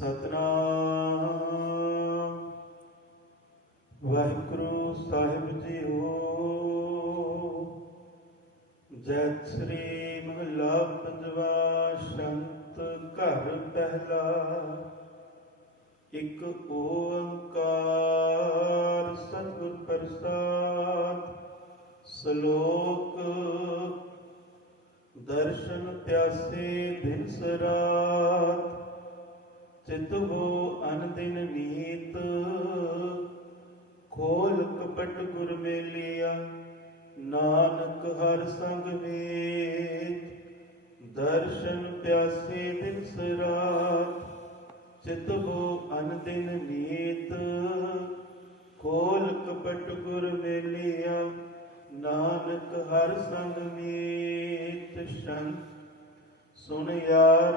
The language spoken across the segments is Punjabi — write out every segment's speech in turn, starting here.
ਸਤਨਾਮ। ਵਾਹਿਗੁਰੂ ਸਾਹਿਬ ਜੀਓ, ਜੈ ਸ੍ਰੀ ਮਹਲਾ ਪੰਜਵਾ ਸ਼ੰਤ ਘਰ ਪਹਿਲਾ। ਇੱਕ ਓੰਕਾਰ ਸਤਿਗੁਰ ਪ੍ਰਸਾਦ ਸਲੋ ਹੋ ਅਨਦਿਨ ਨੀਤ ਖੋਲ ਕਪਟ ਗੁਰ ਮੇਲਿਆ, ਨਾਨਕ ਹਰ ਸੰਗ ਵੇਦ ਦਰਸ਼ਨ ਪਿਆਸੇ ਦਿਨ ਸਰਾਤ ਚਿਤ ਹੋ ਅਨਦਿਨ ਨੀਤ ਖੋਲ ਕਪਟ ਗੁਰ ਮੇਲਿਆ, ਨਾਨਕ ਹਰ ਸੰਗ ਮੀਤ। ਸ਼ੰਤ ਸੁਣ ਯਾਰ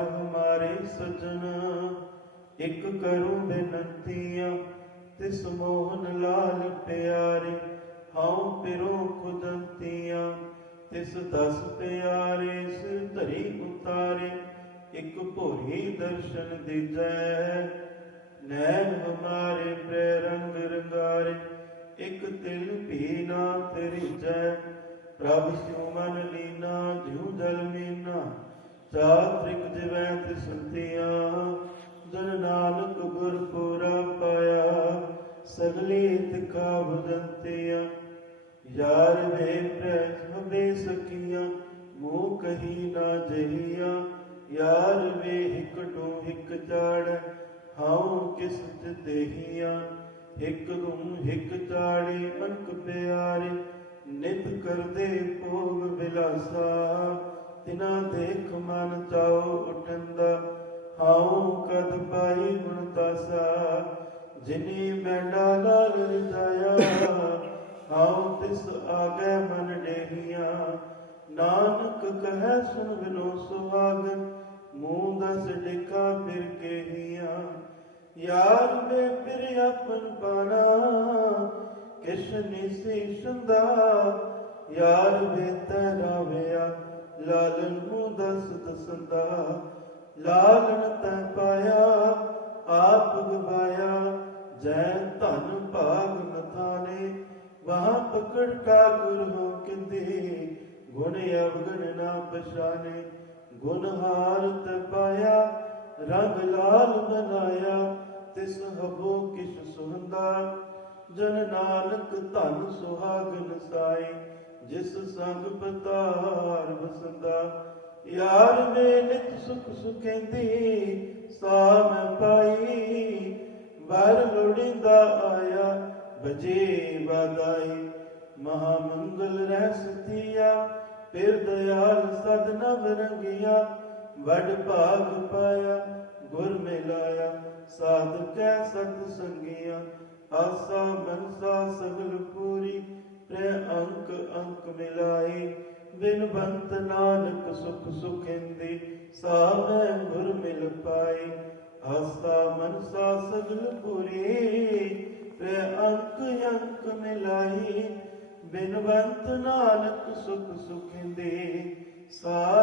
ਇਕ ਕਰੂੰ ਬੇਨੰਤੀਆਂ, ਤਿਸ ਮੋਹਨ ਲਾਲ ਪਿਆਰੇ, ਹਉ ਪਿਰੋ ਖੁਦੰਤੀਆਂ ਤਿਸ ਦਸ ਪਿਆਰੇ, ਸਿਰ ਧਰੀ ਉਤਾਰੇ, ਇਕ ਭੋਰੀ ਦਰਸ਼ਨ ਦੀਜੈ। ਨੈਣ ਹਮਾਰੇ ਪ੍ਰੈ ਰੰਗ ਰੰਗਾਰੇ, ਇਕ ਤਿਲ ਭੀ ਨਾ ਤੇਰੀ ਜੈ ਪ੍ਰਭ ਸਿਉ ਮਨ ਲੀਨਾ, ਜਿਉ ਜਲ ਮੀਨਾ, ਚਾਤ੍ਰਿਕ ਜਿਵੈ ਤੇ ਸੰਤੀਆਂ। ਜਨ ਨਾਨਕ ਗੁਰ ਪੂਰਾ ਪਾਇਆ, ਸਗਲੀ ਤਿਕਾ ਬੁਦੰਤੀਆਂ ਯਾਰ ਵੇ ਪ੍ਰੇਮ ਵੇ ਸਕੀਆਂ, ਮੂੰਹ ਕਹੀ ਨਾ ਜਹੀਆਂ। ਯਾਰ ਵੇ ਹਿਕ ਟੂ ਹਿਕ ਚਾੜ, ਹਾਉ ਕਿਸ ਤੇ ਦੇਹੀਆਂ। ਹਿਕ ਦੂੰ ਹਿਕ ਚਾੜੀ ਮਨਕ ਪਿਆਰੇ, ਨਿਤ ਕਰਦੇ ਭੋਗ ਬਿਲਾਸਾ। ਤਿਨਾ ਦੇਖ ਮਨ ਚਾਉ ਉਠੰਦਾ ਹਾਉ ਕਦ ਪਾਈ ਗੁਣ ਤਾਸਾ ਜਿਨੀ ਮੈਂਡਾ ਲਾਲ ਰਜਾਇਆ। ਹਾਉ ਤਿਸ ਆਗੇ ਮਨ ਡੇਹੀਆਂ, ਨਾਨਕ ਕਹੈ ਸੁਨ ਬਿਨੋ ਸੁਹਾਗਨ ਮੂੰਹ ਦਸ ਡਿਕਾ ਫਿਰ ਕੇਹੀਆਂ। ਯਾਰ ਵੇ ਫਿਰ ਆਪਨ ਪਾਣਾ ਕਿਛ ਨਿਸੀ ਸੰਦਾ। ਯਾਰ ਵੇ ਤੇਰਾ ਵਿਆ, ਲਾਲਨ ਨੂੰ ਦਸ ਦਸੰਦਾ। ਲਾਲਨ ਤੈ ਪਾਇਆ, ਆਪ ਗਵਾਇਆ ਜੈ ਧਨ ਭਾਗ ਮਥਾਨੇ ਵਹਾਂ ਪਕੜ ਕਾ ਗੁਰ ਹੋ ਕਿੰਦੇ ਗੁਣ ਅਵਗਣ ਨਾ ਪਛਾਨੇ। ਗੁਣ ਤੈ ਪਾਇਆ, ਰੰਗ ਲਾਲ ਮਨਾਇਆ ਤਿਸ ਹਬੋ ਕਿਛ ਸੁਹੰਦਾ। ਜਨ ਨਾਨਕ ਧਨ ਸੁਹਾਗਨ ਸਾਈ ਜਿਸ ਸੰਗ ਪਤਾਰ ਯਾਰ ਵੇ ਨਿਤ ਸੁਖ ਸੁਖੇਂਦੀ ਸਾ ਪਾਈ, ਵਰ ਲੋੜੀਂਦਾ ਆਇਆ ਬਜੇ ਬਾਦਾਈ ਮਹਾ ਮੰਗਲ ਰਹਿ ਸਤੀਆ ਫਿਰ ਦਇਆਲ ਸਦ ਨਵ ਰੰਗੀਆ, ਵੱਡ ਭਾਗ ਪਾਇਆ, ਗੁਰ ਮਿਲਾਇਆ ਸਾਧ ਕੈ ਸਤ ਸੰਗੀਆਂ। ਆਸਾ ਮਨਸਾ ਸਗਲ ਪੂਰੀ ਪ੍ਰੇ ਅੰਕ ਅੰਕ ਮਿਲਾਈ। ਬੰਤ ਨਾਨਕ ਸੁਖ ਸੁਖਿੰਦੀ ਸਾ ਗੁਰ ਮਿਲ ਪਾਈ ਆਸਾ ਮਨਸਾ ਸਗਲ ਪੂਰੀ ਪ੍ਰੇ ਅੰਕ ਅੰਕ ਮਿਲਾਈ ਬਿਨ ਬੰਤ ਨਾਨਕ ਸੁਖ ਸੁਖਿੰਦੇ ਸੁਖਿ